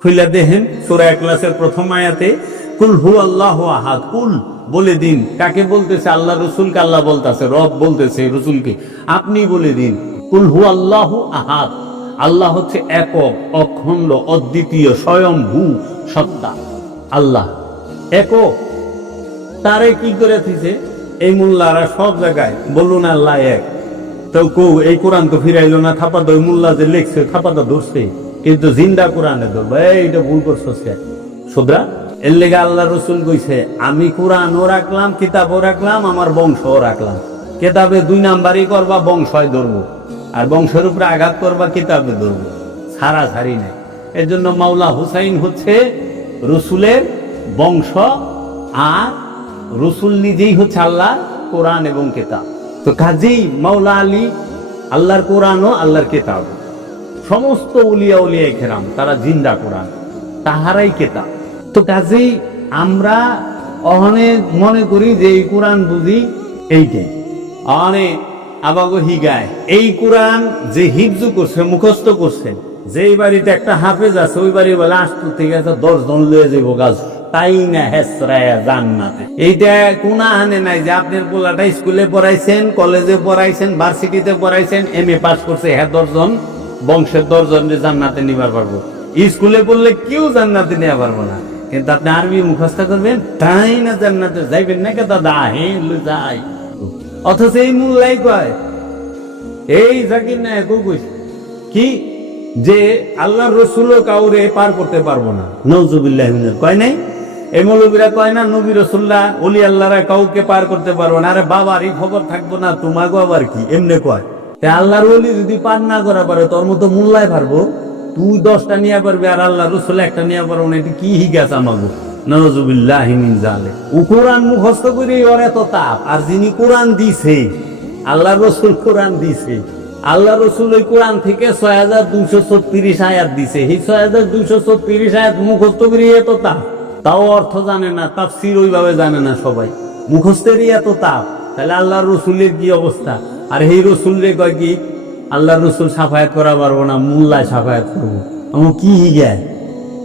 খুইলা দেখেন সুরা ক্লাসের প্রথম আয়াতে, কুল হু আল্লাহ আহাদ কুল বলে দিন কাকে বলতেছে? আল্লাহ রসুলকে আল্লাহ বলতেছে, রব বলতেছে রসুলকে। আপনি বলে দিন, কুল হু আল্লাহ আহাদ আল্লাহ হচ্ছে একক, অখণ্ড, অদ্বিতীয় স্বয়ংভূ সত্তা, আল্লাহ। একক। তারে কি করে দিছে এই মোল্লারা সব জায়গায় বলুন আল্লাহ এক। তো কৌ এই কোরআন তো ফিরাইলো না, থাপা দই মোল্লা যে লেখছে থাপাটা ধরছে কিন্তু জিন্দা কোরআনে ধরবো এই, এটা ভুল করছ সুদ্রা এর লেগে আল্লাহ রসুল কইছে, আমি কোরআনও রাখলাম, কিতাবও রাখলাম, আমার বংশও রাখলাম। কেতাবে দুই নাম্বারই করবা বংশয় ধরবো। আর বংশের উপরে আঘাত করবা, কিতাবে ধরবো। ছাড়া ছাড়ি নাই। এর জন্য মাওলা হুসাইন হচ্ছে রসুলের বংশ আর রসুল নিজেই হচ্ছে আল্লাহ কোরআন এবং কেতাব। তো কাজেই মাওলা আলী আল্লাহর কোরআন ও আল্লাহর কেতাব। সমস্ত উলিয়া উলিয়া খেরাম, তারা জিন্দা কোরআন, তাহারাই কেতাব তো কাজেই আমরা অহনে মনে করি যে এই কোরআন বুঝি এইটাই অহনে আবাগো হিগায়, এই কোরআন যে হিফজু করছে, মুখস্থ করছে, যেই বাড়িতে একটা হাফেজ আছে, ওই বাড়ি বলে আসতো ঠিক আছে, দশ জন লয়ে যাব গাছ, তাই না হেসরায়া জান্নাতে? এইটা কোন আনে নাই যে আপনার পোলাটা স্কুলে পড়াইছেন, কলেজে পড়াইছেন, ভার্সিটিতে পড়াইছেন, এম এ পাস করছে হ্যাঁ দশজন বংশের দশজন জান্নাতে নিবার পারব। স্কুলে পড়লে কেউ জান্নাতে নেওয়া পারব না। কিন্তু আপনি আরবি মুখস্থ করবেন, তাই না জান্নাতে যাইবেন না কে দাদা হে যাই। অথচ এই মূল্যাই কয়, এই জাকির না কইস কি? যে আল্লাহ রসুল কাউরে পার করতে পারব না। নজুবিল্লাহ কয় নাই? এই মৌলবীরা কয় না, নবী রসুল্লাহ অলি আল্লাহরা কাউকে পার করতে পারব না। আরে বাবার এই খবর থাকব না তোমাকে আবার কি? এমনি কয়। আল্লাহর অলি যদি পার না করা পারে, তোর মতো মূল্যায় পারব। তুই দশটা নিয়ে পারবি আর আল্লাহ রসুল একটা নিয়ে পারব না, এটা কি হিগাছ কোরআন মুখস্থ করে এত তাপ। আর যিনি দিছে আল্লাহ রসুল কোরআন দিছে। আল্লাহ ওই কোরআন থেকে ছয় হাজার দুইশো দিছে। ছয় হাজার মুখস্থ করে এত তাও অর্থ জানে না, তাফসির ওইভাবে জানে না সবাই। মুখস্থেরই এত তাপ। তাহলে আল্লাহ রসুলের কি অবস্থা? আর এই রসুল রে কয় কি আল্লাহ রসুল সাফায়াত করা পারব না, মোল্লায় সাফায়াত করব। আমার কি হিগায়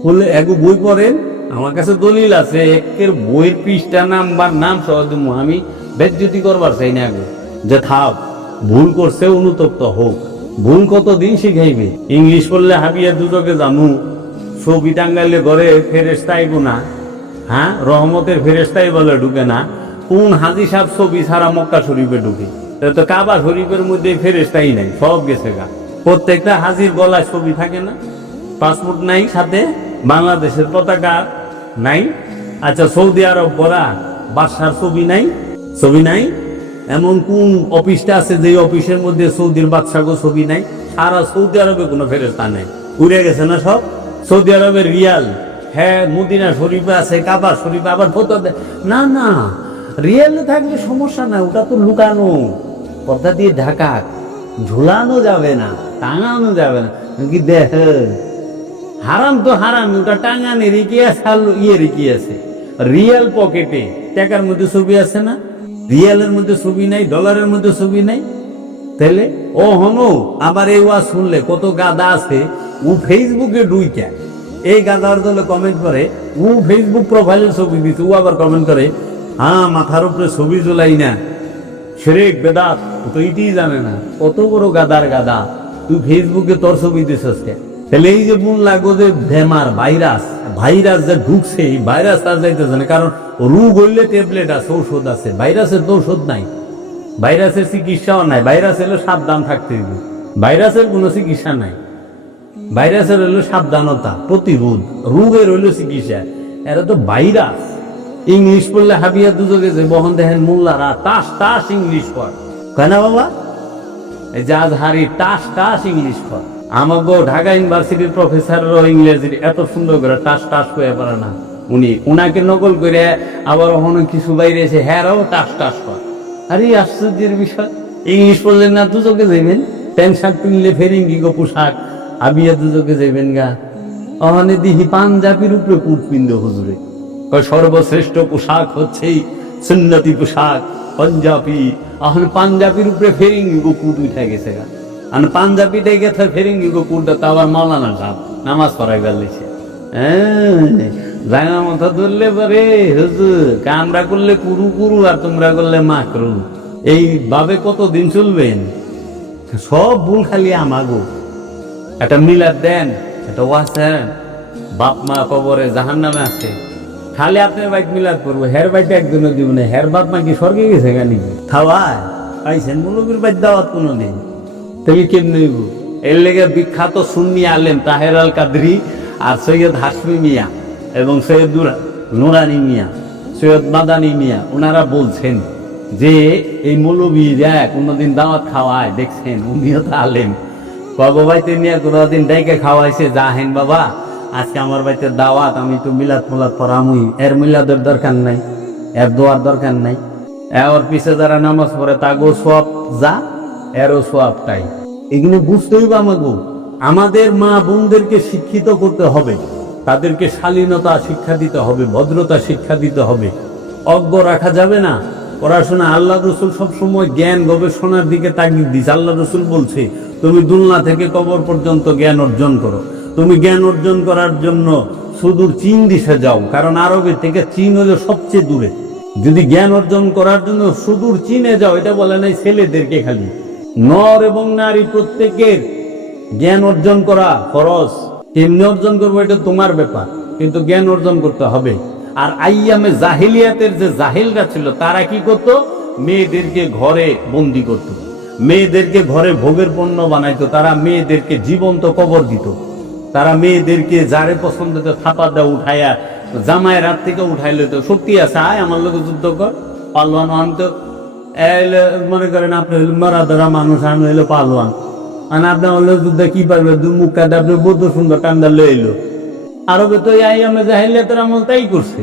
বললে এক বই পড়েন, আমার কাছে দলিল আছে, একের বইয়ের পৃষ্ঠা, নাম্বার, নাম সহজ আমি বেজ্জতি করবার চাই না আগে যে থাক, ভুল করছে, অনুতপ্ত হোক। ভুল কতদিন শিখাইবে? ইংলিশ পড়লে হাবিয়া দুটোকে জানু। ছবি টাঙ্গাইলে ঘরে ফেরেস্তাই গুনা হ্যাঁ রহমতের ফেরেস্তাই বলে ঢুকে না। কোন হাজি সাহেব ছবি ছাড়া মক্কা শরীফে ঢুকে? তো কাবা শরীফের মধ্যে ফেরেস্তাই নাই, সব গেছে গা। প্রত্যেকটা হাজির গলায় ছবি থাকে না, পাসপোর্ট নাই, সাথে বাংলাদেশের পতাকা নাই। আচ্ছা সৌদি আরব বলা বাদশার ছবি নাই ছবি নাই। এমন কোন অফিসটা আছে যে অফিসের মধ্যে সৌদির বাদশাগো ছবি নাই? সারা সৌদি আরবে কোনো ফেরস্তা নেই। উড়ে গেছে না সব? সৌদি আরবের রিয়াল হ্যাঁ মদিনা শরীফে আছে, কাবা শরীফে, আবার না না, রিয়ালে থাকলে সমস্যা না ওটা তো লুকানো। পর্দা দিয়ে ঢাকা। ঝুলানো যাবে না, টাঙানো যাবে না। কি দেখ হারাম তো হারাম ওটা টাঙানে রেখে আছে, আর ইয়ে রেখে আছে। রিয়েল পকেটে, টাকার মধ্যে ছবি আছে না? রিয়ালের মধ্যে ছবি নাই, ডলারের মধ্যে ছবি নাই? তাহলে, ও হনো, আবার এই ওয়া শুনলে কত গাদা আছে, ও ফেসবুকে ডুইকা এই গাদার দলে কমেন্ট করে, ও ফেসবুক প্রোফাইলের ছবি দিচ্ছে ও আবার কমেন্ট করে হ্যাঁ মাথার উপরে ছবি জ্বলাই না। সেরেক বেদাত ও তো এটাই জানে না? কত বড় গাদার গাদা। তুই ফেসবুকে তোর ছবি দিছিস তাহলে এই যে মূল লাগো যে ভেমার ভাইরাস ভাইরাস যে ঢুকছে, এই ভাইরাস তার যাইতেছে না। কারণ রোগ হইলে ট্যাবলেট আছে, ঔষধ আছে। ভাইরাসের তো ঔষধ নাই। ভাইরাসের চিকিৎসাও নাই। ভাইরাস এলে সাবধান থাকতে হবে ভাইরাসের কোনো চিকিৎসা নাই। ভাইরাসের হলো সাবধানতা, প্রতিরোধ। রোগের হইল চিকিৎসা। এরা তো ভাইরাস। ইংলিশ পড়লে হাবিয়া দুজকে যে বহন দেখেন মোল্লারা টাস টাস ইংলিশ কর কয় না বাবা? এই যে আজহারি টাস টাস ইংলিশ কর আমাকে ঢাকা ইউনিভার্সিটির প্রফেসরও ইংরেজির এত সুন্দর করে টাস টাস করে পারে না। উনি উনাকে নকল করে আবার ওখানে কিছু বাইরে এসে হ্যারাও টাস টাস কর আরে আশ্চর্যের বিষয়, ইংলিশ পড়লেন না দুজকে যাইবেন? প্যান্ট শার্ট পিনলে ফেরিঙ্গি গো পোশাক আবিয়া দুজকে যাইবেন গা। ওখানে দিহি পাঞ্জাবির উপরে কুট পিন্দ হুজুরে। সর্বশ্রেষ্ঠ পোশাক হচ্ছে সুন্নতি পোশাক। পাঞ্জাবি। এখন পাঞ্জাবির উপরে ফেরিঙ্গি কুট উঠে গেছে আর পাঞ্জাবিটাই গেছে ফেরিঙ্গি গো কুটটা তো আবার মাওলানা সাহেব নামাজ পড়াই হ্যাঁ জায়গা মাথা ধরলে পরে হুজুর কামরা করলে কুরু কুরু আর তোমরা করলে মাকরু। এই ভাবে কতদিন চলবেন? সব ভুল খালি আমাগো। একটা মিলাদ দেন, একটা ওয়াসেন বাপ মা কবরে জাহান নামে আছে। খালি আপনার বাইক মিলাদ করব হের বাইতে একদিনও দিব না, হের বাপ মা কি স্বর্গে গেছে গানি খাওয়ায় পাইছেন, মুলুকের বাইক দাওয়াত কোনো দিন তুমি কেমনি হইব? এর লেগে বিখ্যাত সুন্নি আলেম তাহের আল কাদরি আর সৈয়দ হাসমি মিয়া এবং সৈয়দ নুরা- নুরানি মিয়া, সৈয়দ মাদানি মিয়া ওনারা বলছেন যে এই মৌলবীরা কোনোদিন দাওয়াত খাওয়ায়, দেখছেন, উনিও তো আলেম। বাবা ভাইতে নিয়ে কোনোদিন ডাইকে খাওয়াইছে যাহেন বাবা। আজকে আমার বাড়িতে দাওয়াত, আমি তো মিলাদ মোলাদ পড়ামুই। এর মিলাদের দরকার নাই, এর দোয়ার দরকার নাই। এর পিছে যারা নামাজ পড়ে, তাগো সব যা, এরও সব তাই। এগুলো বুঝতেই বা আমাকে আমাদের মা বোনদেরকে শিক্ষিত করতে হবে। তাদেরকে শালীনতা শিক্ষা দিতে হবে, ভদ্রতা শিক্ষা দিতে হবে। অজ্ঞ রাখা যাবে না। পড়াশোনা আল্লাহ রসুল সবসময় জ্ঞান গবেষণার দিকে তাগিদ দিস আল্লাহ রসুল বলছে, তুমি দুলনা থেকে কবর পর্যন্ত জ্ঞান অর্জন করো। তুমি জ্ঞান অর্জন করার জন্য সুদূর চীন দিশে যাও, কারণ আরবের থেকে চীন হলো সবচেয়ে দূরে। যদি জ্ঞান অর্জন করার জন্য সুদূর চীনে যাও, এটা বলে নাই ছেলেদেরকে খালি। নর এবং নারী প্রত্যেকের জ্ঞান অর্জন করা খরচ কেমনি অর্জন করব এটা তোমার ব্যাপার, কিন্তু জ্ঞান অর্জন করতে হবে। আর আইয়ামে জাহিলিয়াতের যে জাহিলরা ছিল, তারা কি করত? মেয়েদেরকে ঘরে বন্দি করত। মেয়েদেরকে ঘরে ভোগের পণ্য বানাইতো, তারা মেয়েদেরকে জীবন্ত কবর দিত। তারা মেয়েদেরকে যারে পছন্দ হতো থাপা দেওয়া উঠাইয়া জামাই রাত থেকে উঠাই লইতো সত্যি আছে, আয় আমার লোক যুদ্ধ কর। পালোয়ান আন তো। মনে করেন আপনি হইল মারা ধরা মানুষ আমি হইল পালোয়ান। মানে আপনার হলো যুদ্ধে কি পারবে দু মুখ কাটে, আপনি বৌদ্ধ সুন্দর কান্দা লইলো। আরবে তো এই আইয়ামে জাহিলিয়াতের আমল তাই করছে।